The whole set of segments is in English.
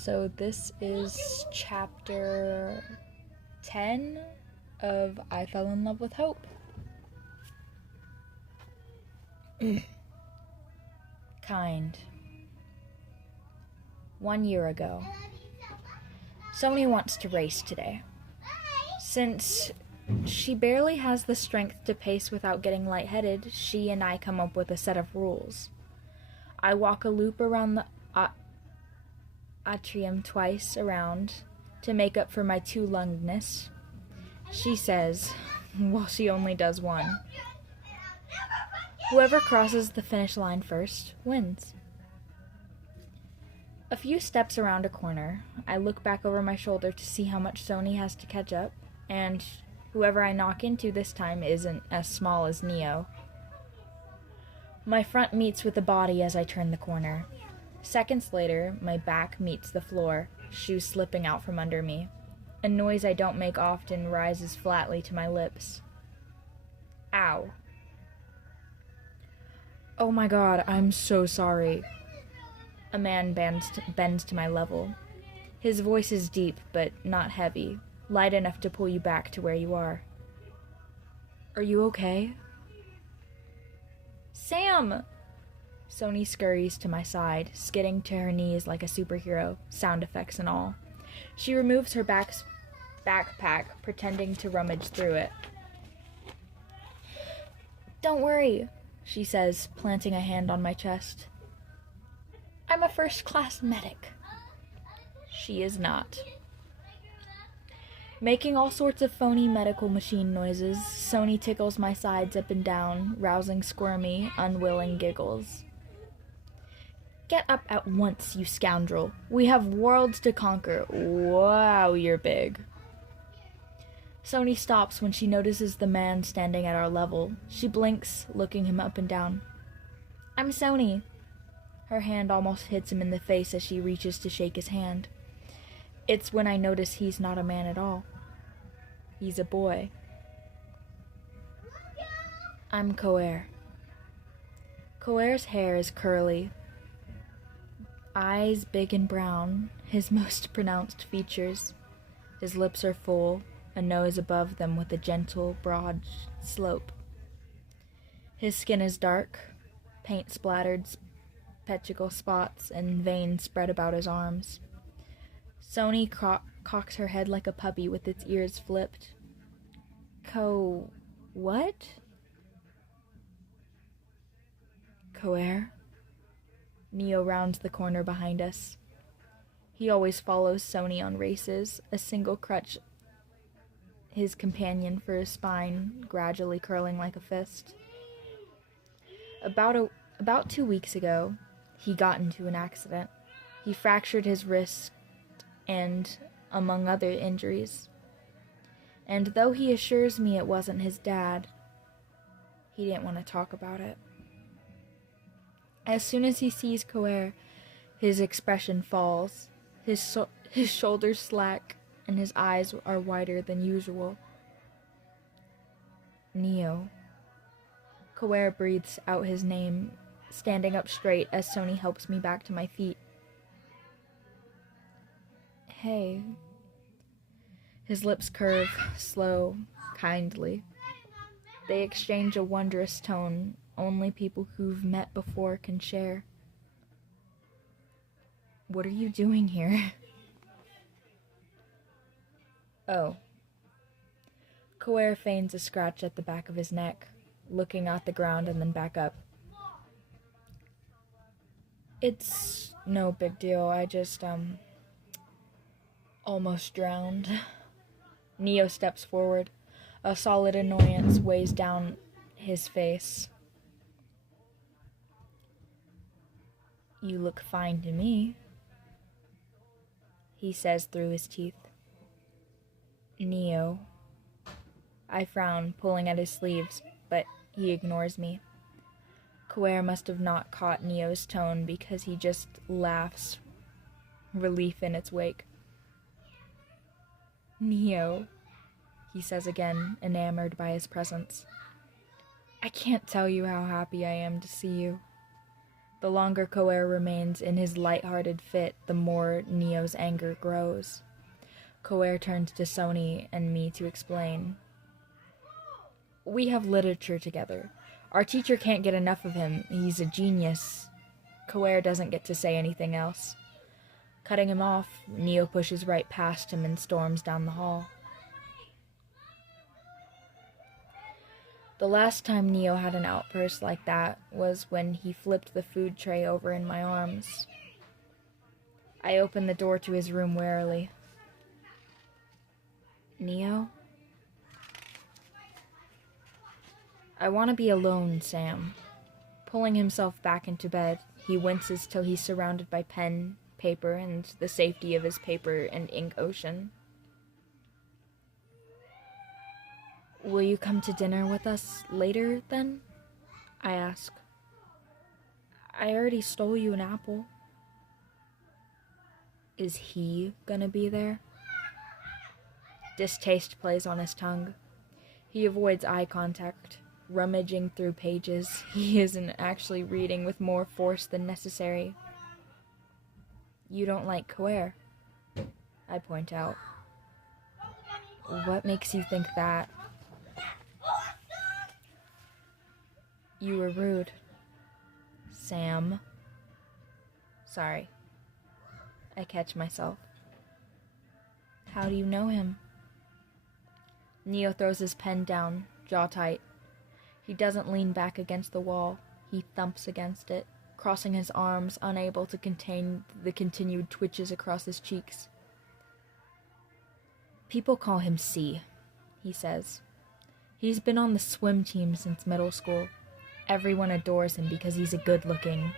So this is chapter 10 of I Fell in Love with Hope. Kind. 1 year ago. Sony wants to race today. Since she barely has the strength to pace without getting lightheaded, she and I come up with a set of rules. I walk a loop around the atrium twice around to make up for my two-lungedness. She says, well, she only does one. Whoever crosses the finish line first wins. A few steps around a corner, I look back over my shoulder to see how much Sony has to catch up, and whoever I knock into this time isn't as small as Neo. My front meets with the body as I turn the corner. Seconds later, my back meets the floor, shoes slipping out from under me. A noise I don't make often rises flatly to my lips. Ow. Oh my god, I'm so sorry. A man bends to my level. His voice is deep, but not heavy, light enough to pull you back to where you are. Are you okay? Sam! Sony scurries to my side, skidding to her knees like a superhero, sound effects and all. She removes her backpack, pretending to rummage through it. Don't worry, she says, planting a hand on my chest. I'm a first-class medic. She is not. Making all sorts of phony medical machine noises, Sony tickles my sides up and down, rousing squirmy, unwilling giggles. Get up at once, you scoundrel. We have worlds to conquer. Wow, you're big. Sony stops when she notices the man standing at our level. She blinks, looking him up and down. I'm Sony. Her hand almost hits him in the face as she reaches to shake his hand. It's when I notice he's not a man at all. He's a boy. I'm Coer. Coer's hair is curly. Eyes big and brown, his most pronounced features. His lips are full, a nose above them with a gentle, broad slope. His skin is dark, paint-splattered petrichal spots and veins spread about his arms. Sony cocks her head like a puppy with its ears flipped. What? Coer? Neo rounds the corner behind us. He always follows Sony on races, a single crutch his companion for his spine, gradually curling like a fist. About 2 weeks ago, he got into an accident. He fractured his wrist and, among other injuries. And though he assures me it wasn't his dad, he didn't want to talk about it. As soon as he sees Coer, his expression falls. His shoulders slack, and his eyes are wider than usual. Neo. Coer breathes out his name, standing up straight as Sony helps me back to my feet. Hey. His lips curve, slow, kindly. They exchange a wondrous tone only people who've met before can share. What are you doing here? Oh. Coer feigns a scratch at the back of his neck, looking at the ground and then back up. It's no big deal, I just, almost drowned. Neo steps forward. A solid annoyance weighs down his face. You look fine to me, he says through his teeth. Neo. I frown, pulling at his sleeves, but he ignores me. Coer must have not caught Neo's tone because he just laughs, relief in its wake. Neo, he says again, enamored by his presence. I can't tell you how happy I am to see you. The longer Coer remains in his light-hearted fit, the more Neo's anger grows. Coer turns to Sony and me to explain. We have literature together. Our teacher can't get enough of him. He's a genius. Coer doesn't get to say anything else. Cutting him off, Neo pushes right past him and storms down the hall. The last time Neo had an outburst like that was when he flipped the food tray over in my arms. I opened the door to his room warily. Neo? I want to be alone, Sam. Pulling himself back into bed, he winces till he's surrounded by pen, paper, and the safety of his paper and ink ocean. Will you come to dinner with us later, then? I ask. I already stole you an apple. Is he gonna be there? Distaste plays on his tongue. He avoids eye contact, rummaging through pages he isn't actually reading with more force than necessary. You don't like Coer, I point out. What makes you think that? You were rude. Sam. Sorry. I catch myself. How do you know him? Neo throws his pen down, jaw tight. He doesn't lean back against the wall. He thumps against it, crossing his arms, unable to contain the continued twitches across his cheeks. People call him C, he says. He's been on the swim team since middle school. Everyone adores him because he's a good-looking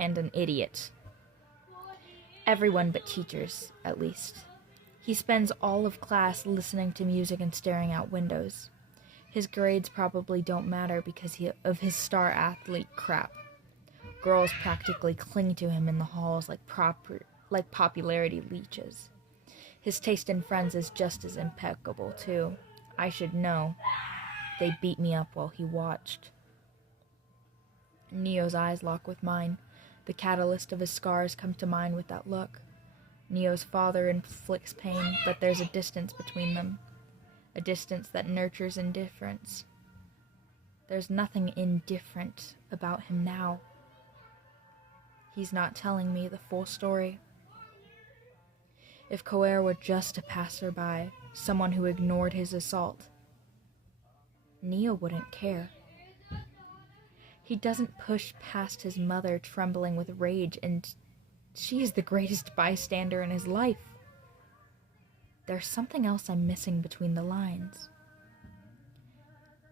and an idiot. Everyone but teachers, at least. He spends all of class listening to music and staring out windows. His grades probably don't matter because of his star athlete crap. Girls practically cling to him in the halls like popularity leeches. His taste in friends is just as impeccable, too. I should know. They beat me up while he watched. Neo's eyes lock with mine. The catalyst of his scars come to mind with that look. Neo's father inflicts pain, but there's a distance between them. A distance that nurtures indifference. There's nothing indifferent about him now. He's not telling me the full story. If Coer were just a passerby, someone who ignored his assault, Neo wouldn't care. He doesn't push past his mother trembling with rage, and she is the greatest bystander in his life. There's something else I'm missing between the lines.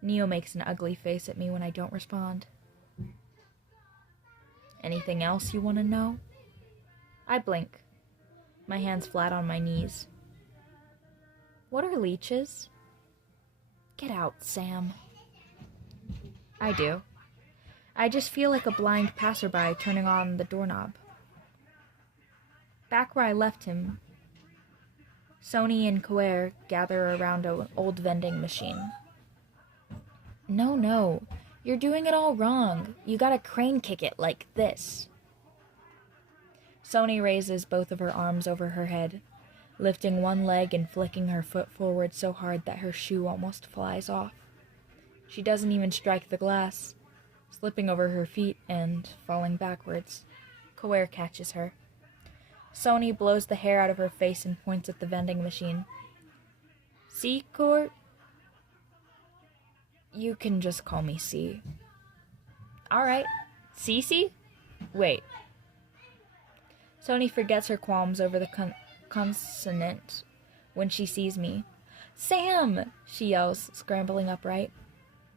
Neo makes an ugly face at me when I don't respond. Anything else you want to know? I blink, my hands flat on my knees. What are leeches? Get out, Sam. I do. I just feel like a blind passerby turning on the doorknob. Back where I left him, Sony and Coer gather around an old vending machine. No, you're doing it all wrong. You gotta crane kick it like this. Sony raises both of her arms over her head, lifting one leg and flicking her foot forward so hard that her shoe almost flies off. She doesn't even strike the glass, slipping over her feet and falling backwards. Coer catches her. Sony blows the hair out of her face and points at the vending machine. See, Coer? You can just call me C. Alright. Cece? Wait. Sony forgets her qualms over the consonant when she sees me. Sam! She yells, scrambling upright.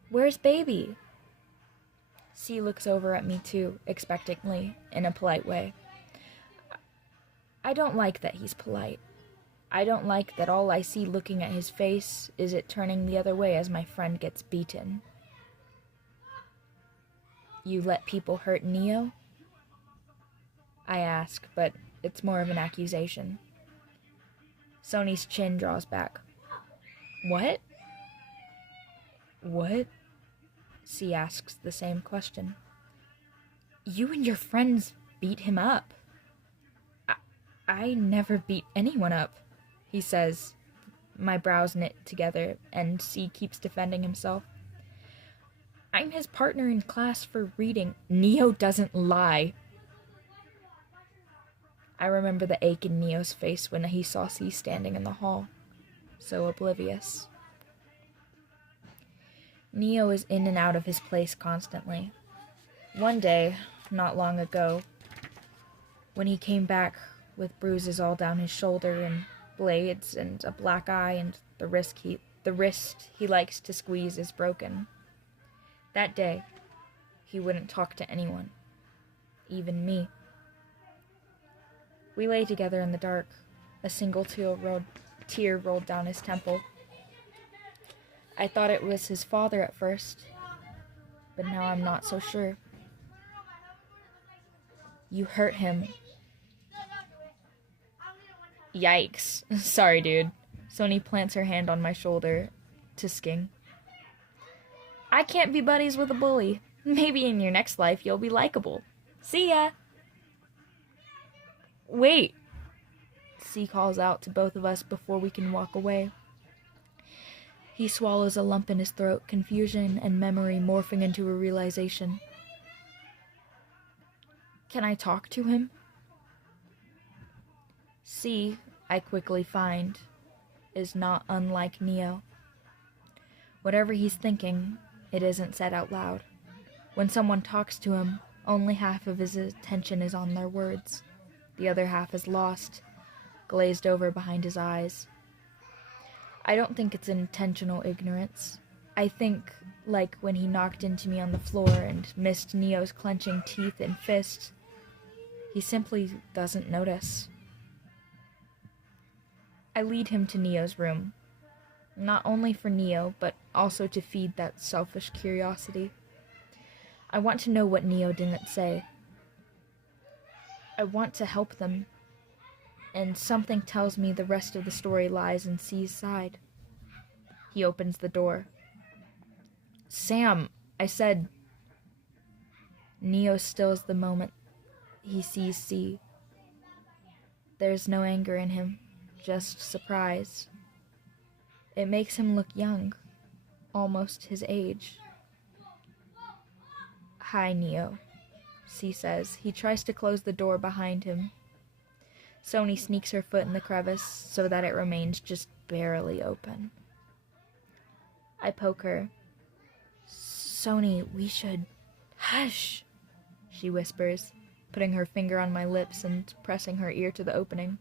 Where's baby? C looks over at me too, expectantly, in a polite way. I don't like that he's polite. I don't like that all I see looking at his face is it turning the other way as my friend gets beaten. You let people hurt Neo? I ask, but it's more of an accusation. Sony's chin draws back. What? What? C asks the same question. You and your friends beat him up. I never beat anyone up, he says, my brows knit together, and C keeps defending himself. I'm his partner in class for reading. Neo doesn't lie. I remember the ache in Neo's face when he saw C standing in the hall, so oblivious. Neo is in and out of his place constantly. One day, not long ago, when he came back with bruises all down his shoulder and blades and a black eye and the wrist he likes to squeeze is broken. That day, he wouldn't talk to anyone, even me. We lay together in the dark. A single tear rolled down his temple. I thought it was his father at first, but now I'm not so sure. You hurt him. Yikes. Sorry, dude. Sony plants her hand on my shoulder, tisking. I can't be buddies with a bully. Maybe in your next life you'll be likable. See ya! Wait! C calls out to both of us before we can walk away. He swallows a lump in his throat, confusion and memory morphing into a realization. Can I talk to him? C, I quickly find, is not unlike Neo. Whatever he's thinking, it isn't said out loud. When someone talks to him, only half of his attention is on their words. The other half is lost, glazed over behind his eyes. I don't think it's intentional ignorance. I think, like when he knocked into me on the floor and missed Neo's clenching teeth and fist, he simply doesn't notice. I lead him to Neo's room, not only for Neo, but also to feed that selfish curiosity. I want to know what Neo didn't say. I want to help them, and something tells me the rest of the story lies in C's side. He opens the door. Sam, I said. Neo stills the moment he sees C. There's no anger in him, just surprise. It makes him look young, almost his age. Hi, Neo, C says. He tries to close the door behind him. Sony sneaks her foot in the crevice so that it remains just barely open. I poke her. Sony, we should... Hush, she whispers, putting her finger on my lips and pressing her ear to the opening.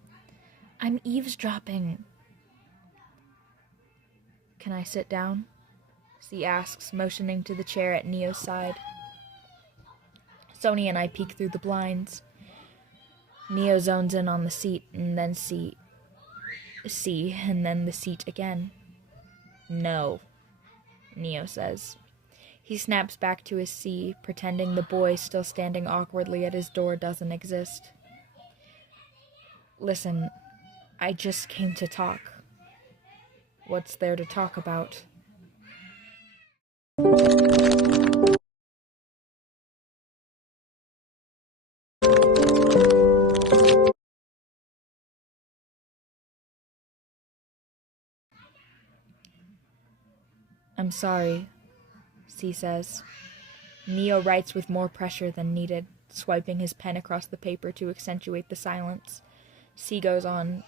I'm eavesdropping. Can I sit down? C asks, motioning to the chair at Neo's side. Sony and I peek through the blinds. Neo zones in on the seat, and then C, and then the seat again. No, Neo says. He snaps back to his C, pretending the boy still standing awkwardly at his door doesn't exist. Listen, I just came to talk. What's there to talk about? I'm sorry, C says. Neo writes with more pressure than needed, swiping his pen across the paper to accentuate the silence. C goes on.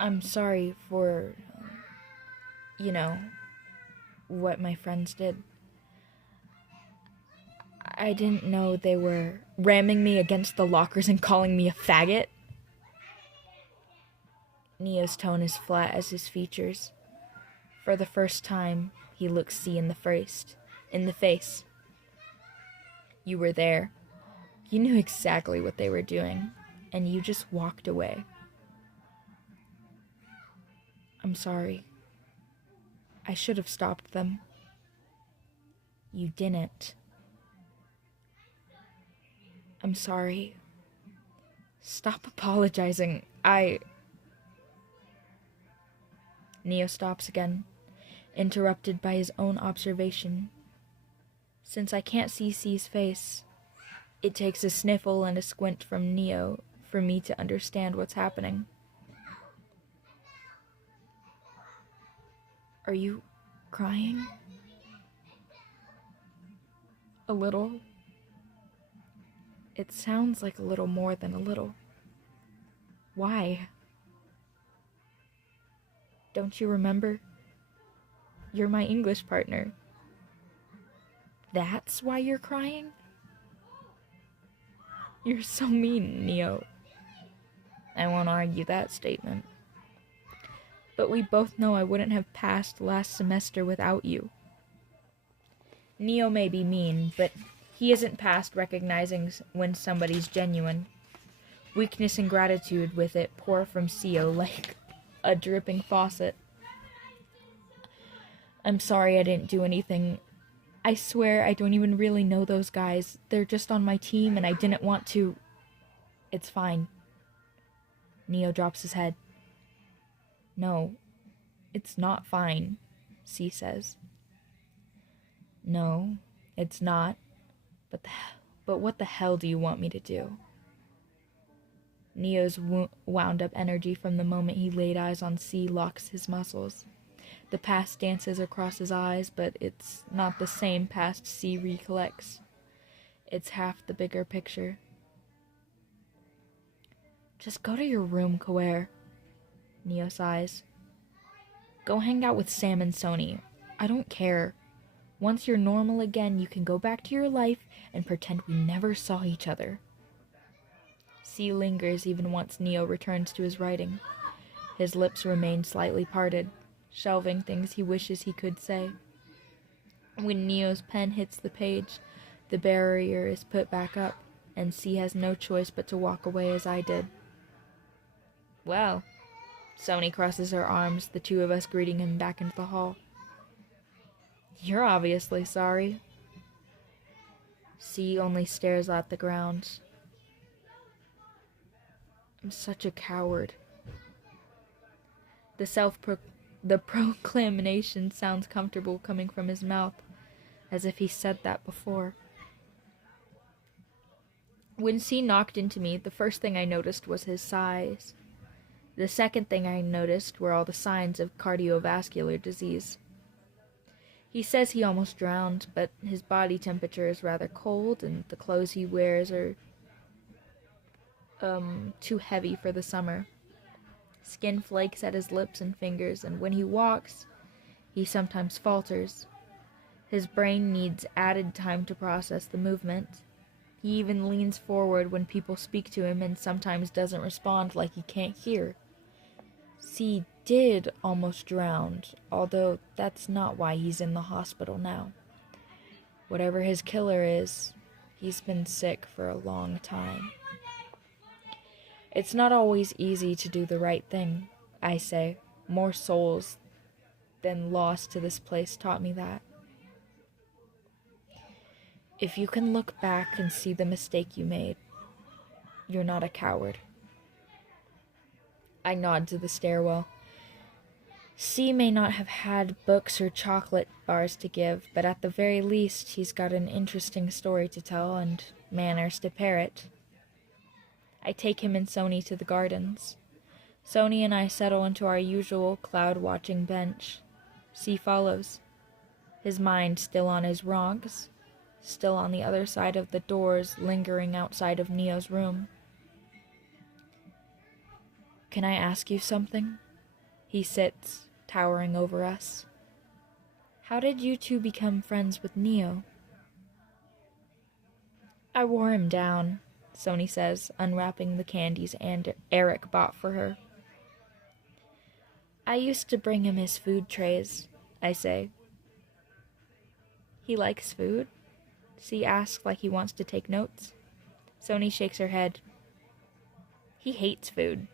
I'm sorry for, what my friends did. I didn't know they were ramming me against the lockers and calling me a faggot. Neo's tone is flat as his features. For the first time, he looks C in the face. You were there. You knew exactly what they were doing, and you just walked away. I'm sorry. I should have stopped them. You didn't. I'm sorry. Stop apologizing. Neo stops again, interrupted by his own observation. Since I can't see C's face, it takes a sniffle and a squint from Neo for me to understand what's happening. Are you crying? A little. It sounds like a little more than a little. Why? Don't you remember? You're my English partner. That's why you're crying? You're so mean, Neo. I won't argue that statement. But we both know I wouldn't have passed last semester without you. Neo may be mean, but he isn't past recognizing when somebody's genuine. Weakness and gratitude with it pour from CO like a dripping faucet. I'm sorry I didn't do anything. I swear I don't even really know those guys. They're just on my team and I didn't want to. It's fine. Neo drops his head. No, it's not fine, C says. No, it's not. But what the hell do you want me to do? Neo's wound up energy from the moment he laid eyes on C locks his muscles. The past dances across his eyes, but it's not the same past C recollects. It's half the bigger picture. Just go to your room, Kawer. Neo sighs. Go hang out with Sam and Sony. I don't care. Once you're normal again, you can go back to your life and pretend we never saw each other. C lingers even once Neo returns to his writing. His lips remain slightly parted, shelving things he wishes he could say. When Neo's pen hits the page, the barrier is put back up, and C has no choice but to walk away as I did. Well, Sony crosses her arms, the two of us greeting him back into the hall. You're obviously sorry. C only stares at the ground. I'm such a coward. The proclamation sounds comfortable coming from his mouth, as if he said that before. When C knocked into me, the first thing I noticed was his size. The second thing I noticed were all the signs of cardiovascular disease. He says he almost drowned, but his body temperature is rather cold, and the clothes he wears are too heavy for the summer. Skin flakes at his lips and fingers, and when he walks, he sometimes falters. His brain needs added time to process the movement. He even leans forward when people speak to him and sometimes doesn't respond like he can't hear. C did almost drown, although that's not why he's in the hospital now. Whatever his killer is, he's been sick for a long time. It's not always easy to do the right thing, I say. More souls than lost to this place taught me that. If you can look back and see the mistake you made, you're not a coward. I nod to the stairwell. C may not have had books or chocolate bars to give, but at the very least he's got an interesting story to tell and manners to parrot. I take him and Sony to the gardens. Sony and I settle into our usual cloud-watching bench. C follows, his mind still on his wrongs, still on the other side of the doors, lingering outside of Neo's room. Can I ask you something? He sits, towering over us. How did you two become friends with Neo? I wore him down, Sony says, unwrapping the candies Eric bought for her. I used to bring him his food trays, I say. He likes food? C asks like he wants to take notes. Sony shakes her head. He hates food.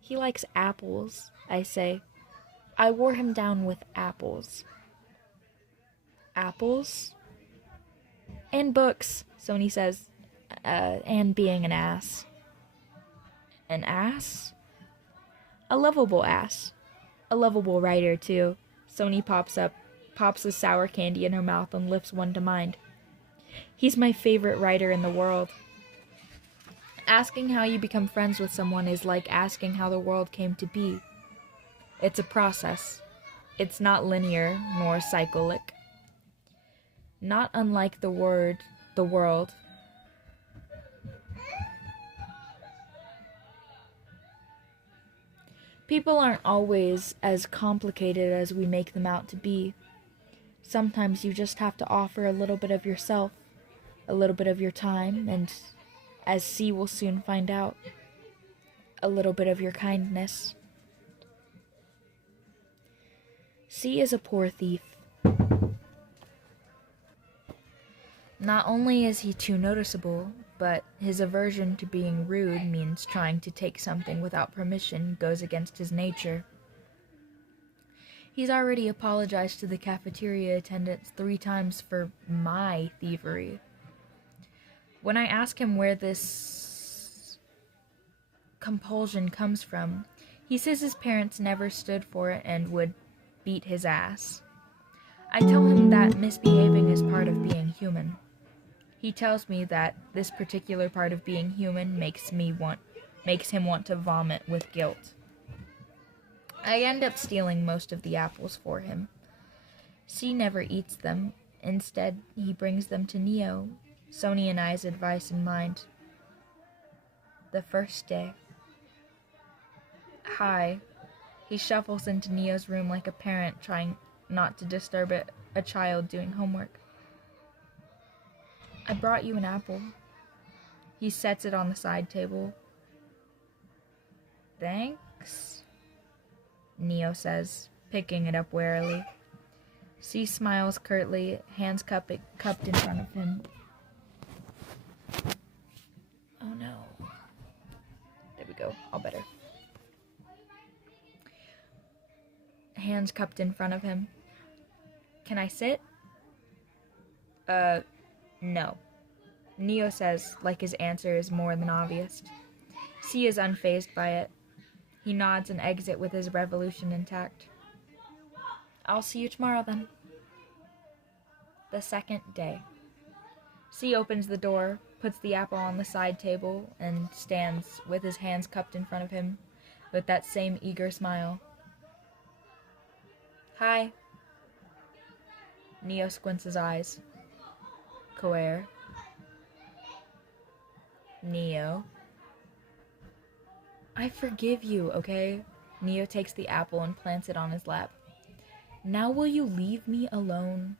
He likes apples, I say. I wore him down with apples. Apples? And books, Sony says. and being an ass. An ass? A lovable ass. A lovable writer, too. Sony pops a sour candy in her mouth and lifts one to mind. He's my favorite writer in the world. Asking how you become friends with someone is like asking how the world came to be. It's a process. It's not linear nor cyclic. Not unlike the world. People aren't always as complicated as we make them out to be. Sometimes you just have to offer a little bit of yourself, a little bit of your time, and, as C will soon find out, a little bit of your kindness. C is a poor thief. Not only is he too noticeable, but his aversion to being rude means trying to take something without permission goes against his nature. He's already apologized to the cafeteria attendants 3 times for my thievery. When I ask him where this compulsion comes from, he says his parents never stood for it and would beat his ass. I tell him that misbehaving is part of being human. He tells me that this particular part of being human makes him want to vomit with guilt. I end up stealing most of the apples for him. C never eats them. Instead, he brings them to Neo, Sony and I's advice in mind. The first day. Hi. He shuffles into Neo's room like a parent trying not to disturb a child doing homework. I brought you an apple. He sets it on the side table. Thanks, Neo says, picking it up warily. C smiles curtly, hands cupped in front of him. Oh no. There we go, all better. Hands cupped in front of him. Can I sit? No. Neo says, like his answer is more than obvious. C is unfazed by it. He nods and exits with his revolution intact. I'll see you tomorrow then. The second day. C opens the door, puts the apple on the side table, and stands with his hands cupped in front of him, with that same eager smile. Hi. Neo squints his eyes. Coer. Neo. I forgive you, okay? Neo takes the apple and plants it on his lap. Now will you leave me alone?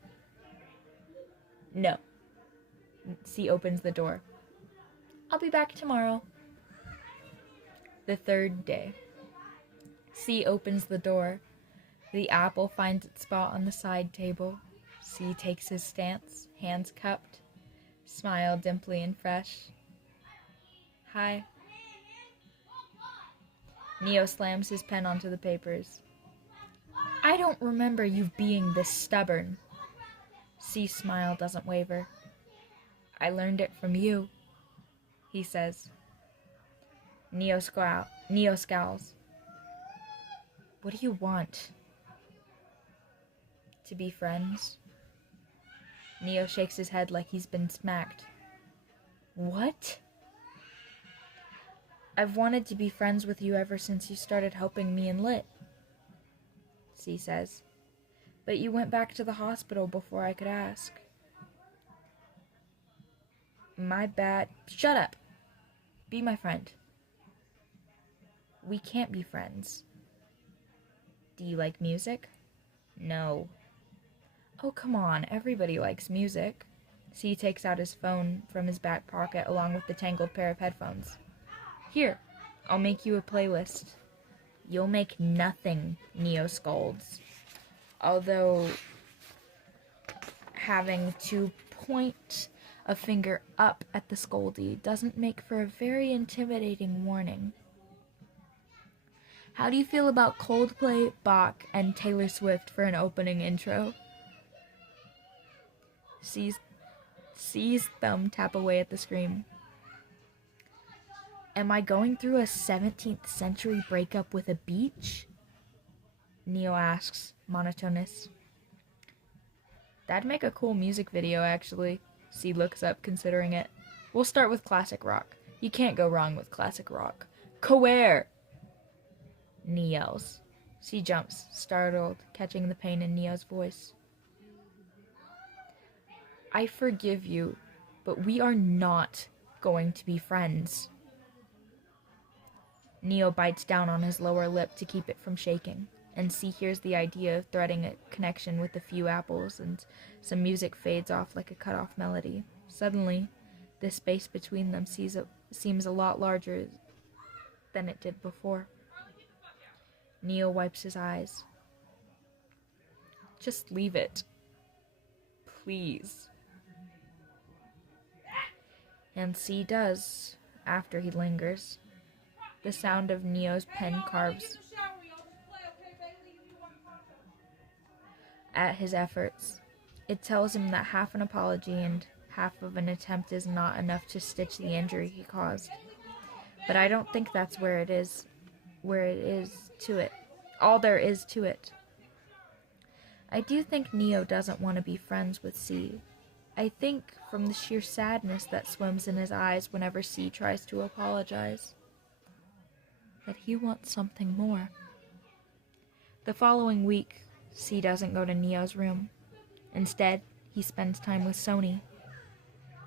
No. C opens the door. I'll be back tomorrow. The third day. C opens the door. The apple finds its spot on the side table. C takes his stance, hands cupped, smile dimply and fresh. Hi. Neo slams his pen onto the papers. I don't remember you being this stubborn. C's smile doesn't waver. I learned it from you, he says. Neo scowls. What do you want? To be friends? Neo shakes his head like he's been smacked. What? I've wanted to be friends with you ever since you started helping me in Lit, C says. But you went back to the hospital before I could ask. My bad. Shut up. Be my friend. We can't be friends. Do you like music? No. Oh, come on. Everybody likes music. C takes out his phone from his back pocket along with the tangled pair of headphones. Here, I'll make you a playlist. You'll make nothing, Neo scolds. Although, having to point a finger up at the scoldie doesn't make for a very intimidating warning. How do you feel about Coldplay, Bach, and Taylor Swift for an opening intro? C's thumb tap away at the screen. Am I going through a 17th century breakup with a beach? Neo asks, monotonous. That'd make a cool music video, actually. C looks up, considering it. We'll start with classic rock. You can't go wrong with classic rock. Coere! Neo yells. C jumps, startled, catching the pain in Neo's voice. I forgive you, but we are not going to be friends. Neo bites down on his lower lip to keep it from shaking, and C hears the idea of threading a connection with a few apples, and some music fades off like a cut-off melody. Suddenly, the space between them seems a lot larger than it did before. Neo wipes his eyes. Just leave it. Please. And C does, after he lingers. The sound of Neo's pen carves at his efforts. It tells him that half an apology and half of an attempt is not enough to stitch the injury he caused. But I don't think that's where it is to it. All there is to it. I do think Neo doesn't want to be friends with C. I think from the sheer sadness that swims in his eyes whenever C tries to apologize, that he wants something more. The following week, C doesn't go to Neo's room. Instead, he spends time with Sony.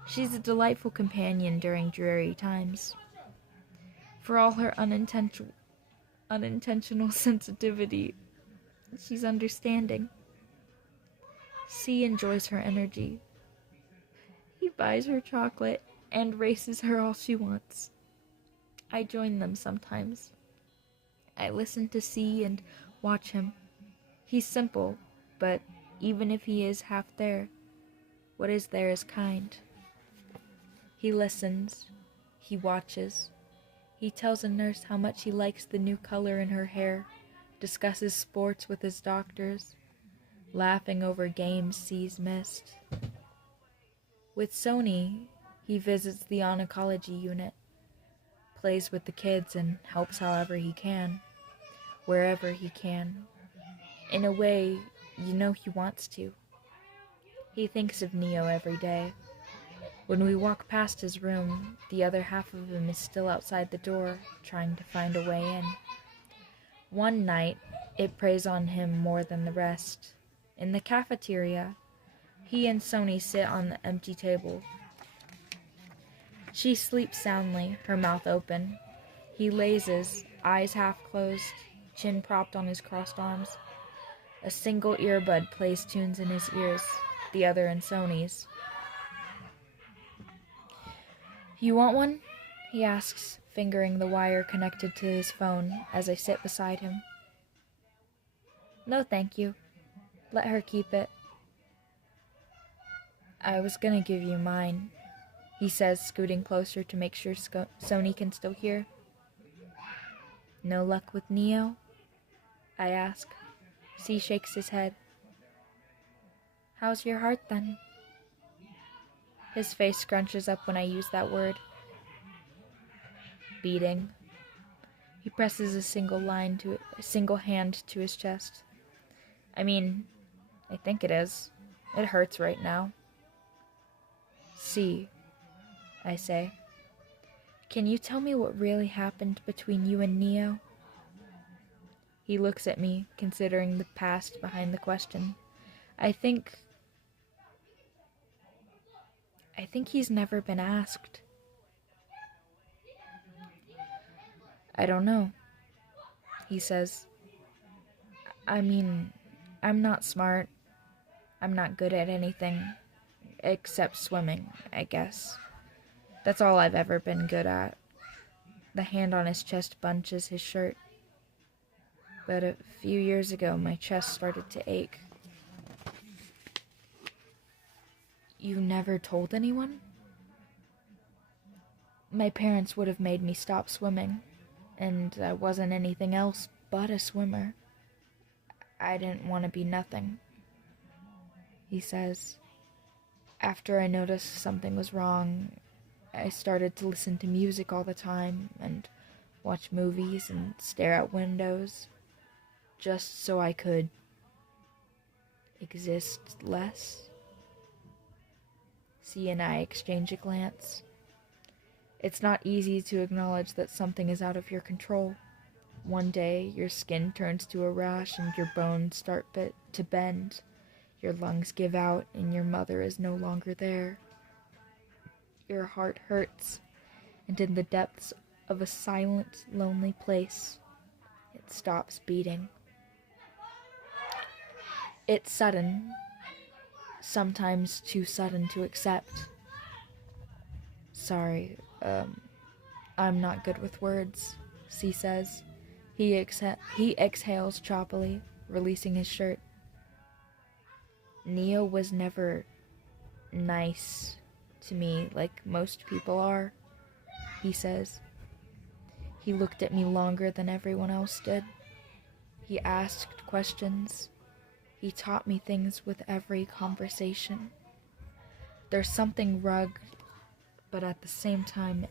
She's a delightful companion during dreary times. For all her unintentional sensitivity, she's understanding. C enjoys her energy. He buys her chocolate and races her all she wants. I join them sometimes. I listen to C and watch him. He's simple, but even if he is half there, what is there is kind. He listens. He watches. He tells a nurse how much he likes the new color in her hair, discusses sports with his doctors, laughing over games C's missed. With Sony, he visits the oncology unit, plays with the kids, and helps however he can, wherever he can. In a way, you know he wants to. He thinks of Neo every day. When we walk past his room, the other half of him is still outside the door, trying to find a way in. One night, it preys on him more than the rest. In the cafeteria, he and Sony sit on the empty table. She sleeps soundly, her mouth open. He lazes, eyes half closed, chin propped on his crossed arms. A single earbud plays tunes in his ears, the other in Sony's. You want one? He asks, fingering the wire connected to his phone as I sit beside him. No, thank you. Let her keep it. I was gonna give you mine, he says, scooting closer to make sure Sony can still hear. No luck with Neo? I ask. C shakes his head. How's your heart then? His face scrunches up when I use that word. Beating. He presses a single hand to his chest. I think it is. It hurts right now. C, I say. Can you tell me what really happened between you and Neo? He looks at me, considering the past behind the question. I think he's never been asked. I don't know, he says. I'm not smart. I'm not good at anything, except swimming, I guess. That's all I've ever been good at. The hand on his chest bunches his shirt. But a few years ago, my chest started to ache. You never told anyone? My parents would have made me stop swimming, and I wasn't anything else but a swimmer. I didn't want to be nothing, he says. After I noticed something was wrong, I started to listen to music all the time and watch movies and stare out windows just so I could exist less. C and I exchange a glance. It's not easy to acknowledge that something is out of your control. One day, your skin turns to a rash and your bones start to bend. Your lungs give out and your mother is no longer there. Your heart hurts, and in the depths of a silent, lonely place, it stops beating. It's sudden, sometimes too sudden to accept. Sorry, I'm not good with words, C says. He exhales choppily, releasing his shirt. Neo was never nice to me like most people are, he says. He looked at me longer than everyone else did. He asked questions. He taught me things with every conversation. There's something rugged, but at the same time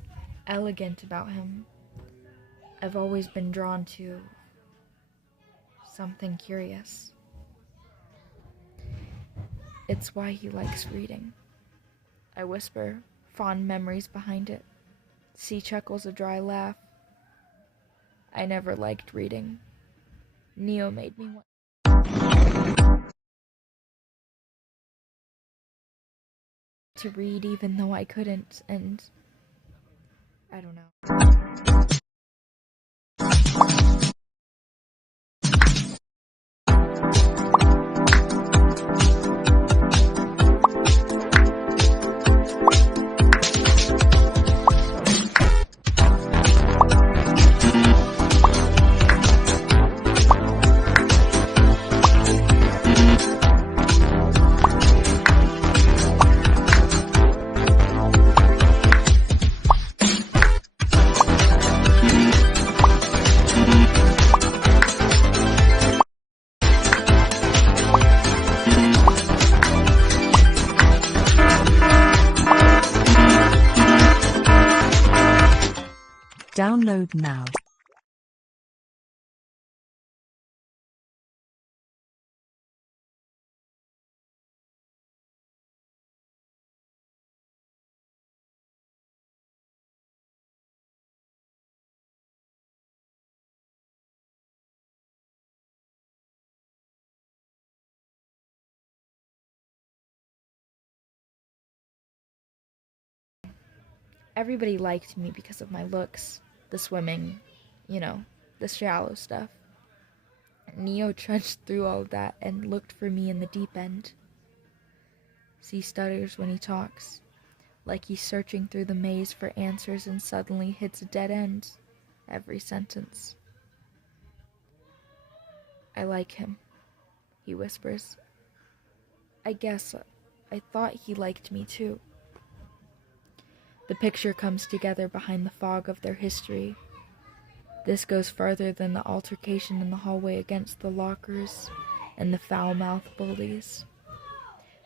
elegant about him. I've always been drawn to something curious. It's why he likes reading. I whisper, fond memories behind it. C chuckles a dry laugh. I never liked reading. Neo made me want to read even though I couldn't, and I don't know. Download now. Everybody liked me because of my looks, the swimming, the shallow stuff. Neo trudged through all of that and looked for me in the deep end. C stutters when he talks, like he's searching through the maze for answers and suddenly hits a dead end every sentence. I like him, he whispers. I guess I thought he liked me too. The picture comes together behind the fog of their history. This goes farther than the altercation in the hallway against the lockers and the foul-mouthed bullies.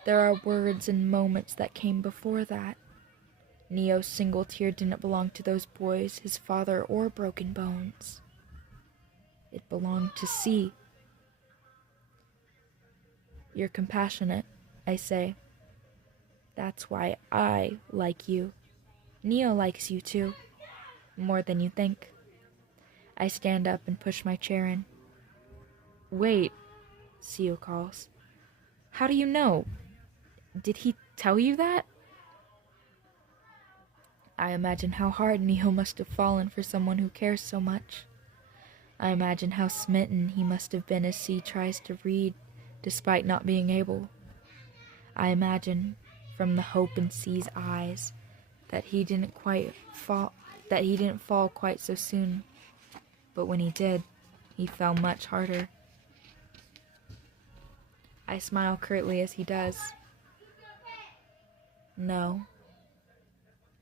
There are words and moments that came before that. Neo's single tear didn't belong to those boys, his father, or Broken Bones. It belonged to C. You're compassionate, I say. That's why I like you. Neo likes you too, more than you think. I stand up and push my chair in. Wait, Seo calls. How do you know? Did he tell you that? I imagine how hard Neo must have fallen for someone who cares so much. I imagine how smitten he must have been as C tries to read, despite not being able. I imagine, from the hope in C's eyes, that he didn't fall quite so soon. But when he did, he fell much harder. I smile curtly as he does. No.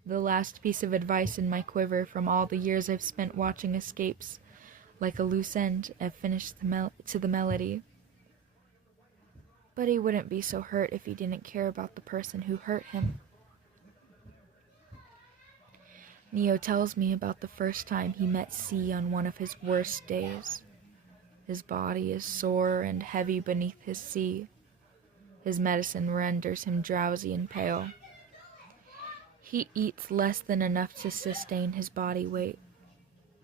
The last piece of advice in my quiver from all the years I've spent watching escapes, like a loose end, I've finished to the melody. But he wouldn't be so hurt if he didn't care about the person who hurt him. Neo tells me about the first time he met C on one of his worst days. His body is sore and heavy beneath his C. His medicine renders him drowsy and pale. He eats less than enough to sustain his body weight.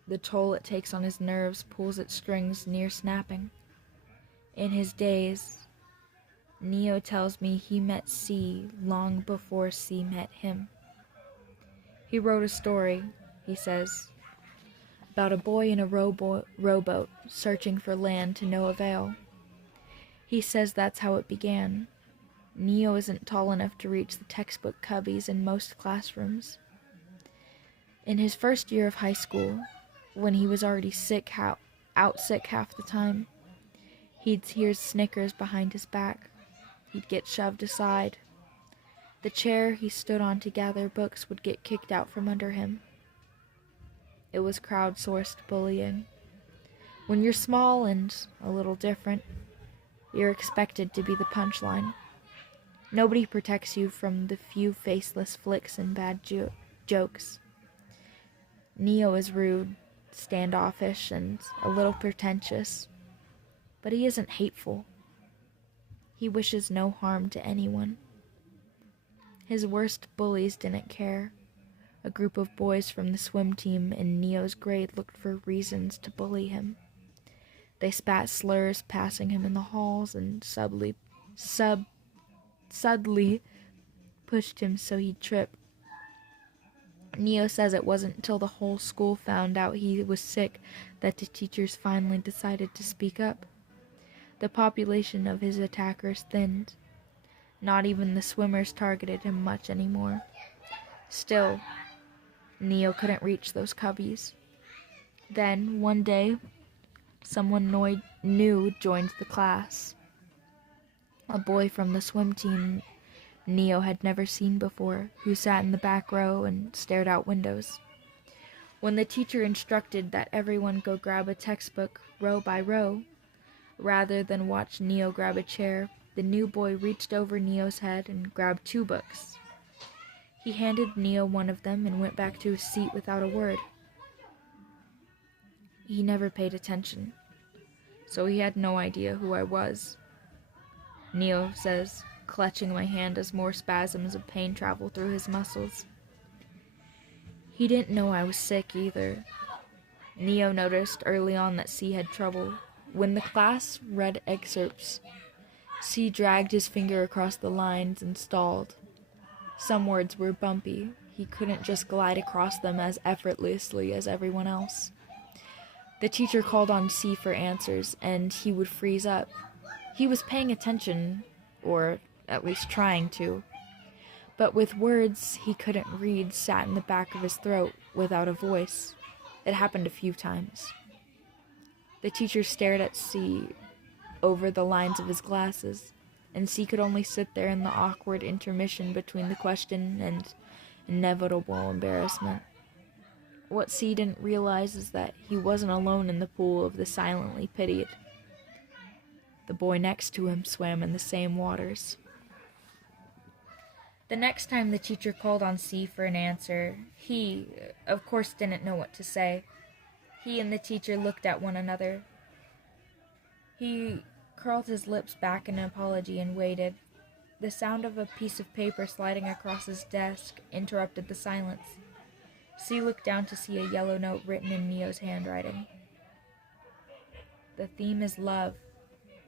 The toll it takes on his nerves pulls at strings near snapping. In his days, Neo tells me he met C long before C met him. He wrote a story, he says, about a boy in a rowboat searching for land to no avail. He says that's how it began. Neo isn't tall enough to reach the textbook cubbies in most classrooms. In his first year of high school, when he was already sick half the time, he'd hear snickers behind his back. He'd get shoved aside. The chair he stood on to gather books would get kicked out from under him. It was crowdsourced bullying. When you're small and a little different, you're expected to be the punchline. Nobody protects you from the few faceless flicks and bad jokes. Neo is rude, standoffish, and a little pretentious, but he isn't hateful. He wishes no harm to anyone. His worst bullies didn't care. A group of boys from the swim team in Neo's grade looked for reasons to bully him. They spat slurs passing him in the halls and subtly pushed him so he'd trip. Neo says it wasn't until the whole school found out he was sick that the teachers finally decided to speak up. The population of his attackers thinned. Not even the swimmers targeted him much anymore. Still, Neo couldn't reach those cubbies. Then, one day, someone new joined the class. A boy from the swim team Neo had never seen before, who sat in the back row and stared out windows. When the teacher instructed that everyone go grab a textbook row by row, rather than watch Neo grab a chair, the new boy reached over Neo's head and grabbed 2 books. He handed Neo one of them and went back to his seat without a word. He never paid attention, so he had no idea who I was. Neo says, clutching my hand as more spasms of pain travel through his muscles. He didn't know I was sick either. Neo noticed early on that C had trouble. When the class read excerpts, C dragged his finger across the lines and stalled. Some words were bumpy. He couldn't just glide across them as effortlessly as everyone else. The teacher called on C for answers, and he would freeze up. He was paying attention, or at least trying to. But with words he couldn't read sat in the back of his throat without a voice. It happened a few times. The teacher stared at C over the lines of his glasses, and C could only sit there in the awkward intermission between the question and inevitable embarrassment. What C didn't realize is that he wasn't alone in the pool of the silently pitied. The boy next to him swam in the same waters. The next time the teacher called on C for an answer, he, of course, didn't know what to say. He and the teacher looked at one another. He curled his lips back in an apology and waited. The sound of a piece of paper sliding across his desk interrupted the silence. C looked down to see a yellow note written in Neo's handwriting. "The theme is love,"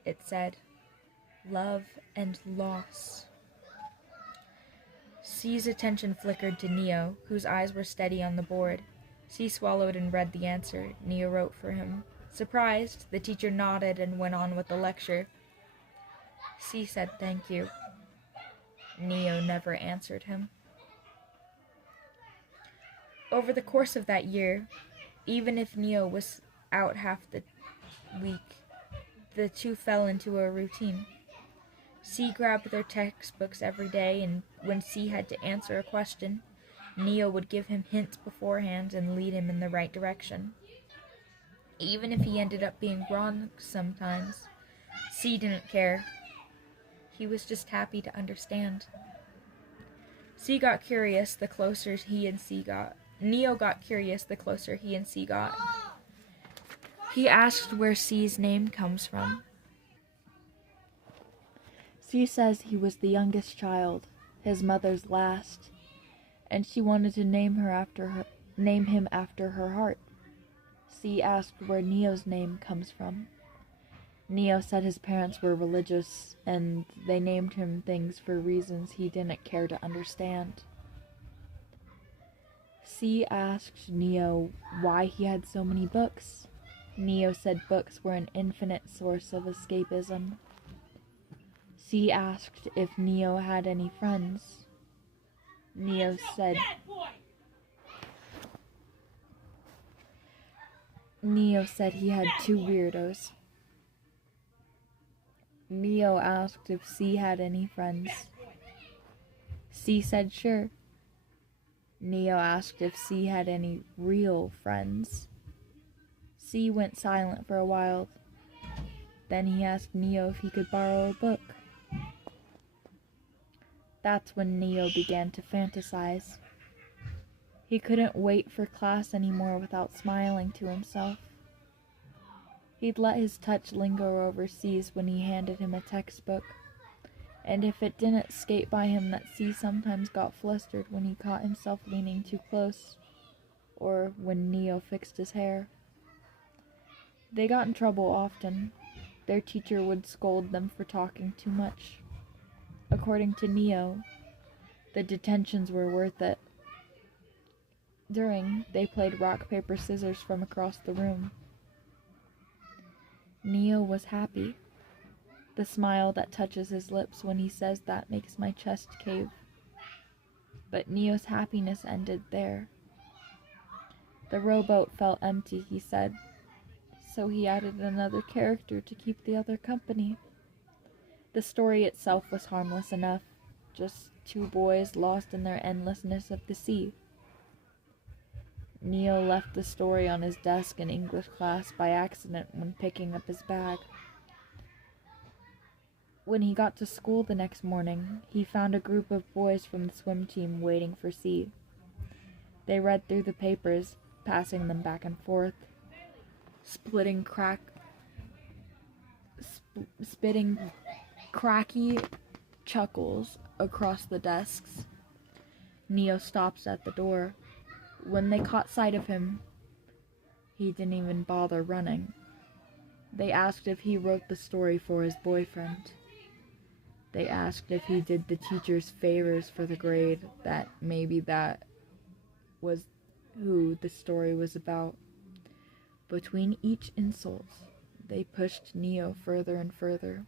it said. "Love and loss." C's attention flickered to Neo, whose eyes were steady on the board. C swallowed and read the answer Neo wrote for him. Surprised, the teacher nodded and went on with the lecture. C said thank you. Neo never answered him. Over the course of that year, even if Neo was out half the week, the two fell into a routine. C grabbed their textbooks every day, and when C had to answer a question, Neo would give him hints beforehand and lead him in the right direction. Even if he ended up being wrong sometimes, C didn't care. He was just happy to understand. C got curious the closer he and C got. Neo got curious the closer he and C got. He asked where C's name comes from. C says he was the youngest child, his mother's last, and she wanted to name him after her heart. C asked where Neo's name comes from. Neo said his parents were religious, and they named him things for reasons he didn't care to understand. C asked Neo why he had so many books. Neo said books were an infinite source of escapism. C asked if Neo had any friends. Neo said he had two weirdos. Neo asked if C had any friends. C said sure. Neo asked if C had any real friends. C went silent for a while. Then he asked Neo if he could borrow a book. That's when Neo began to fantasize. He couldn't wait for class anymore without smiling to himself. He'd let his touch linger over C's when he handed him a textbook, and if it didn't escape by him that C sometimes got flustered when he caught himself leaning too close, or when Neo fixed his hair. They got in trouble often. Their teacher would scold them for talking too much. According to Neo, the detentions were worth it. They played rock, paper, scissors from across the room. Neo was happy. The smile that touches his lips when he says that makes my chest cave. But Neo's happiness ended there. The rowboat felt empty, he said, so he added another character to keep the other company. The story itself was harmless enough, just two boys lost in their endlessness of the sea. Neo left the story on his desk in English class by accident when picking up his bag. When he got to school the next morning, he found a group of boys from the swim team waiting for C. They read through the papers, passing them back and forth, spitting cracky chuckles across the desks. Neo stops at the door. When they caught sight of him, he didn't even bother running. They asked if he wrote the story for his boyfriend. They asked if he did the teachers favors for the grade, that maybe that was who the story was about. Between each insult, they pushed Neo further and further.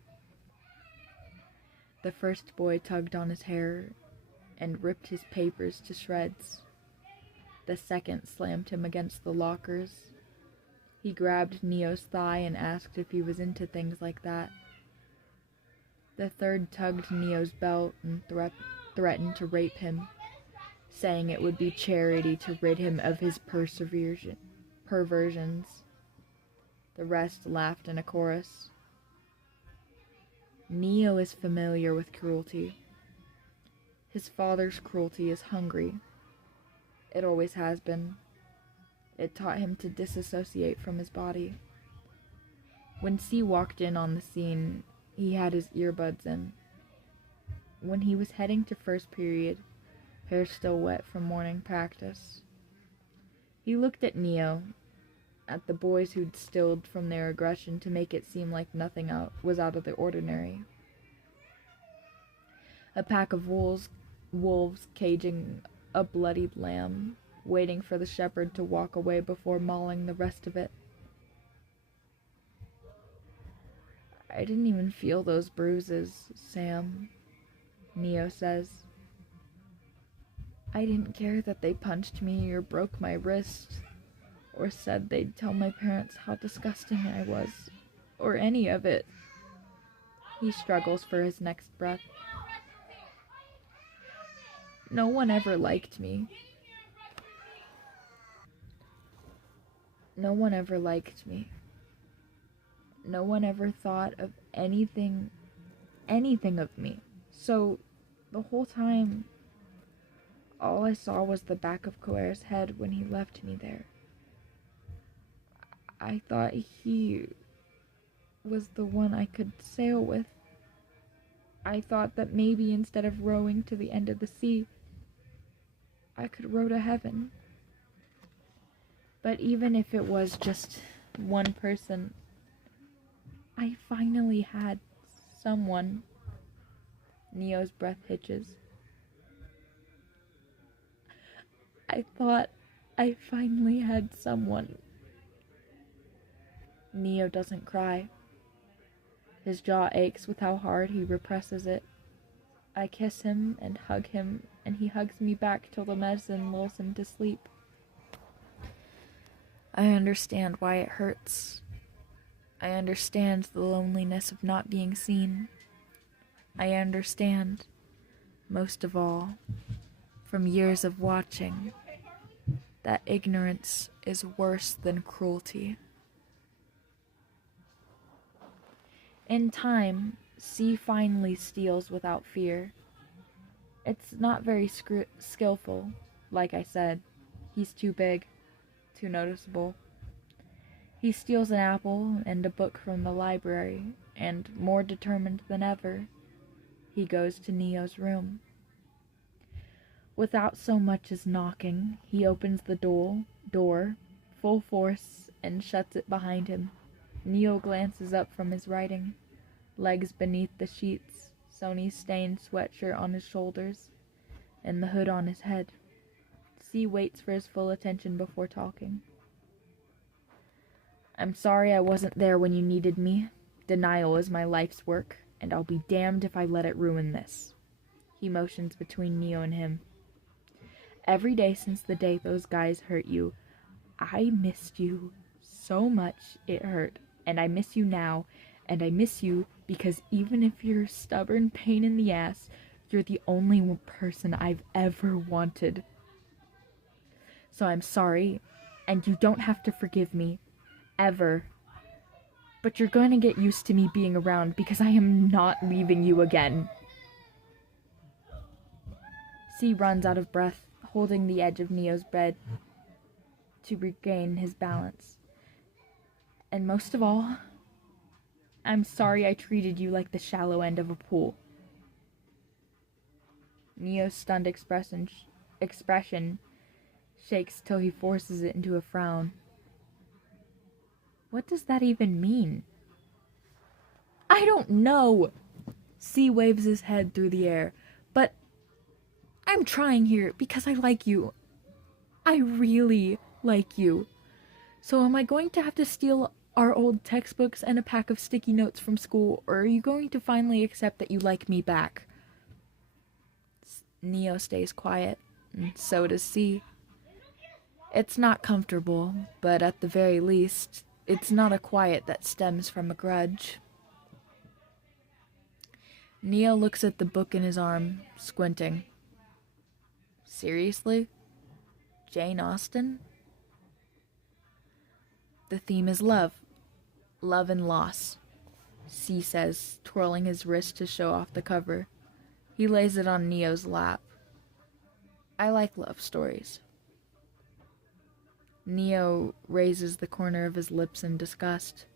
The first boy tugged on his hair and ripped his papers to shreds. The second slammed him against the lockers. He grabbed Neo's thigh and asked if he was into things like that. The third tugged Neo's belt and threatened to rape him, saying it would be charity to rid him of his perversions. The rest laughed in a chorus. Neo is familiar with cruelty. His father's cruelty is hungry. It always has been. It taught him to disassociate from his body. When C walked in on the scene, he had his earbuds in. When he was heading to first period, hair still wet from morning practice, he looked at Neo, at the boys who'd stilled from their aggression to make it seem like nothing was out of the ordinary. A pack of wolves caging a bloodied lamb, waiting for the shepherd to walk away before mauling the rest of it. I didn't even feel those bruises, Sam, Neo says. I didn't care that they punched me or broke my wrist, or said they'd tell my parents how disgusting I was, or any of it. He struggles for his next breath. No one ever liked me. No one ever liked me. No one ever thought of anything of me. So, the whole time, All I saw was the back of Claire's head when he left me there. I thought he was the one I could sail with. I thought that maybe instead of rowing to the end of the sea, I could row to heaven. But even if it was just one person, I finally had someone. Neo's breath hitches. I thought I finally had someone. Neo doesn't cry. His jaw aches with how hard he represses it. I kiss him and hug him, and he hugs me back till the medicine lulls him to sleep. I understand why it hurts. I understand the loneliness of not being seen. I understand, most of all, from years of watching, that ignorance is worse than cruelty. In time, C finally steals without fear. It's not very skillful, like I said. He's too big, too noticeable. He steals an apple and a book from the library, and more determined than ever, he goes to Neo's room. Without so much as knocking, he opens the door, full force, and shuts it behind him. Neo glances up from his writing, legs beneath the sheets, Sony's stained sweatshirt on his shoulders, and the hood on his head. C waits for his full attention before talking. I'm sorry I wasn't there when you needed me. Denial is my life's work, and I'll be damned if I let it ruin this. He motions between Neo and him. Every day since the day those guys hurt you, I missed you so much it hurt, and I miss you now, and I miss you because even if you're a stubborn pain in the ass, you're the only person I've ever wanted. So I'm sorry, and you don't have to forgive me, ever. But you're going to get used to me being around because I am not leaving you again. C runs out of breath, holding the edge of Neo's bed to regain his balance. And most of all, I'm sorry I treated you like the shallow end of a pool. Neo's stunned expression shakes till he forces it into a frown. What does that even mean? I don't know. C waves his head through the air. But I'm trying here because I like you. I really like you. So am I going to have to steal our old textbooks and a pack of sticky notes from school, or are you going to finally accept that you like me back? Neo stays quiet, and so does C. It's not comfortable, but at the very least, it's not a quiet that stems from a grudge. Neo looks at the book in his arm, squinting. Seriously? Jane Austen? The theme is love. Love and loss, C says, twirling his wrist to show off the cover. He lays it on Neo's lap. I like love stories. Neo raises the corner of his lips in disgust.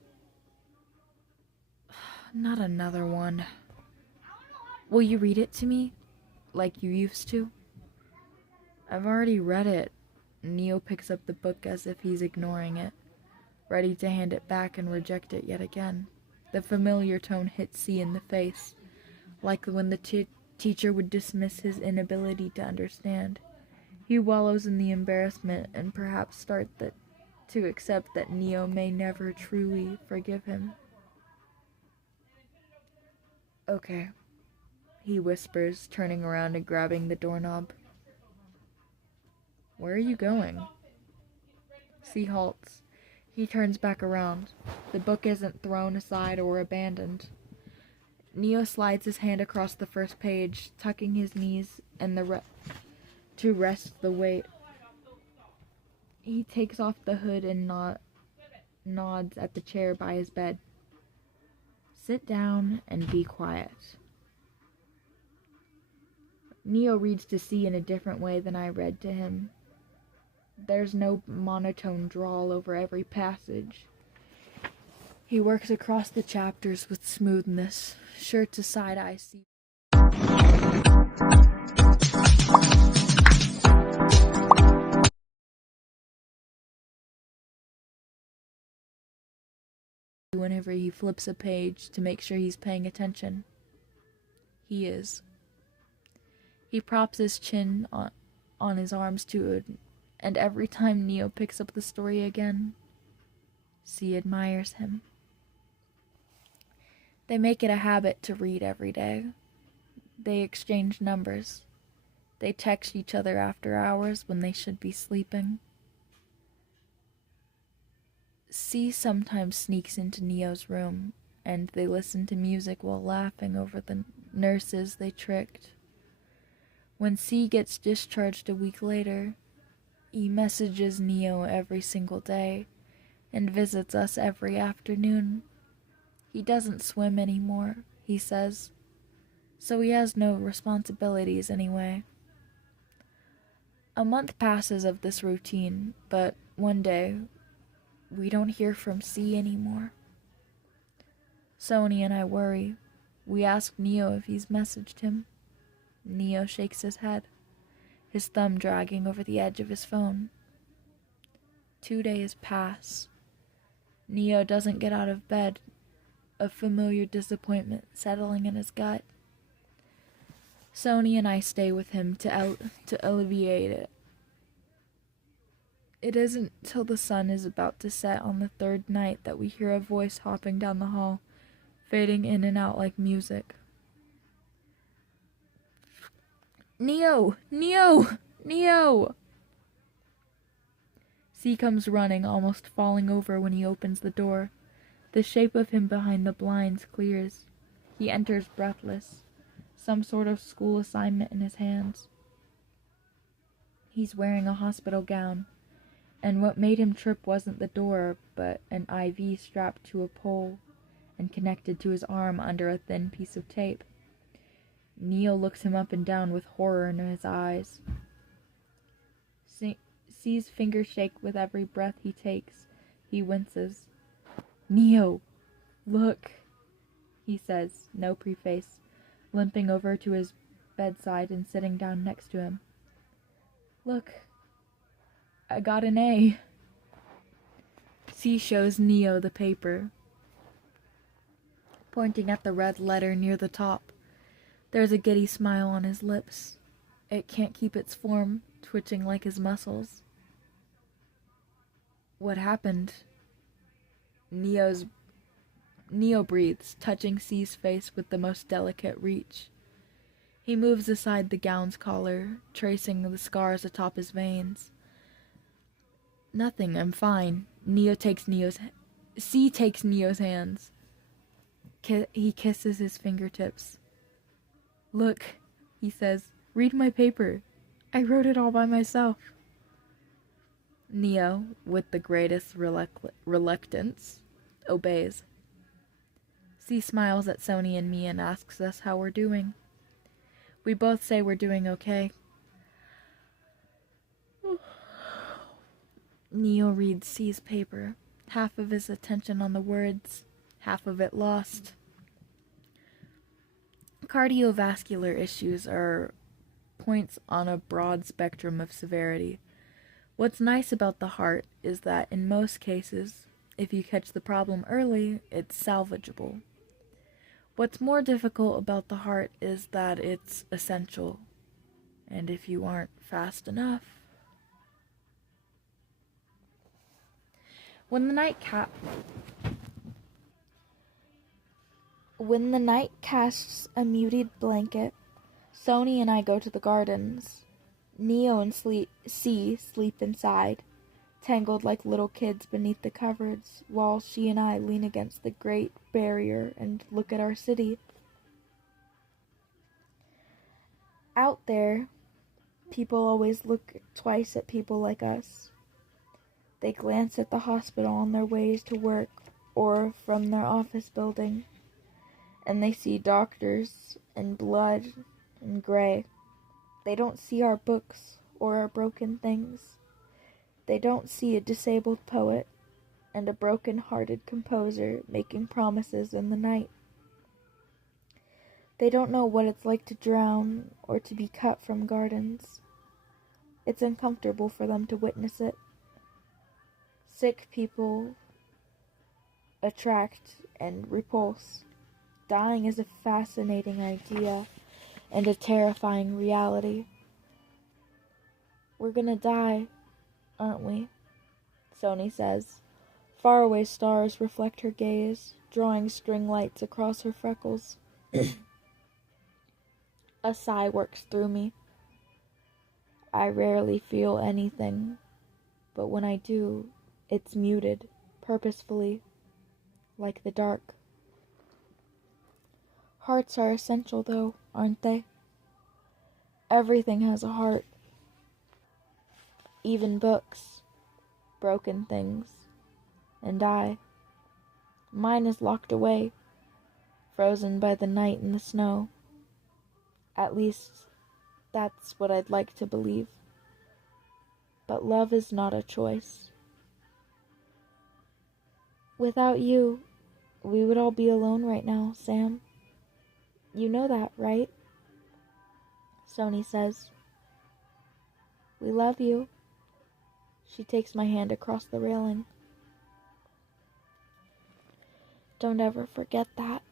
Not another one. Will you read it to me? Like you used to? I've already read it. Neo picks up the book as if he's ignoring it, ready to hand it back and reject it yet again. The familiar tone hits C in the face, like when the teacher would dismiss his inability to understand. He wallows in the embarrassment and perhaps starts to accept that Neo may never truly forgive him. Okay, he whispers, turning around and grabbing the doorknob. Where are you going? C halts. He turns back around. The book isn't thrown aside or abandoned. Neo slides his hand across the first page, tucking his knees and to rest the weight. He takes off the hood and nods at the chair by his bed. Sit down and be quiet. Neo reads to C in a different way than I read to him. There's no monotone drawl over every passage. He works across the chapters with smoothness, sure to side-eye C. Whenever he flips a page to make sure he's paying attention. He is. He props his chin on his arms too, and every time Neo picks up the story again, C admires him. They make it a habit to read every day. They exchange numbers. They text each other after hours when they should be sleeping. C sometimes sneaks into Neo's room, and they listen to music while laughing over the nurses they tricked. When C gets discharged a week later, he messages Neo every single day and visits us every afternoon. He doesn't swim anymore, he says, so he has no responsibilities anyway. A month passes of this routine, but one day, we don't hear from C anymore. Sony and I worry. We ask Neo if he's messaged him. Neo shakes his head, his thumb dragging over the edge of his phone. 2 days pass. Neo doesn't get out of bed, a familiar disappointment settling in his gut. Sony and I stay with him to alleviate it. It isn't till the sun is about to set on the third night that we hear a voice hopping down the hall, fading in and out like music. Neo! Neo! Neo! C comes running, almost falling over when he opens the door. The shape of him behind the blinds clears. He enters breathless, some sort of school assignment in his hands. He's wearing a hospital gown, and what made him trip wasn't the door, but an IV strapped to a pole and connected to his arm under a thin piece of tape. Neo looks him up and down with horror in his eyes. C's fingers shake with every breath he takes. He winces. Neo, look, he says, no preface, limping over to his bedside and sitting down next to him. Look, I got an A. C shows Neo the paper, pointing at the red letter near the top. There's a giddy smile on his lips. It can't keep its form, twitching like his muscles. What happened? Neo breathes, touching C's face with the most delicate reach. He moves aside the gown's collar, tracing the scars atop his veins. Nothing, I'm fine. C takes Neo's hands. He kisses his fingertips. Look, he says, read my paper. I wrote it all by myself. Neo, with the greatest reluctance, obeys. C smiles at Sony and me and asks us how we're doing. We both say we're doing okay. Neo reads C's paper, half of his attention on the words, half of it lost. Cardiovascular issues are points on a broad spectrum of severity. What's nice about the heart is that in most cases, if you catch the problem early, it's salvageable. What's more difficult about the heart is that it's essential, and if you aren't fast enough... When the night casts a muted blanket, Sony and I go to the gardens. Neo and C sleep inside, tangled like little kids beneath the cupboards, while she and I lean against the great barrier and look at our city. Out there, people always look twice at people like us. They glance at the hospital on their ways to work or from their office building, and they see doctors and blood and gray. They don't see our books or our broken things. They don't see a disabled poet and a broken-hearted composer making promises in the night. They don't know what it's like to drown or to be cut from gardens. It's uncomfortable for them to witness it. Sick people attract and repulse. Dying is a fascinating idea and a terrifying reality. We're gonna die, aren't we? Sony says. Faraway stars reflect her gaze, drawing string lights across her freckles. A sigh works through me. I rarely feel anything, but when I do, it's muted, purposefully, like the dark. Hearts are essential, though, aren't they? Everything has a heart. Even books, broken things, and I. Mine is locked away, frozen by the night and the snow. At least, that's what I'd like to believe. But love is not a choice. Without you, we would all be alone right now, Sam. You know that, right? Sony says. We love you. She takes my hand across the railing. Don't ever forget that.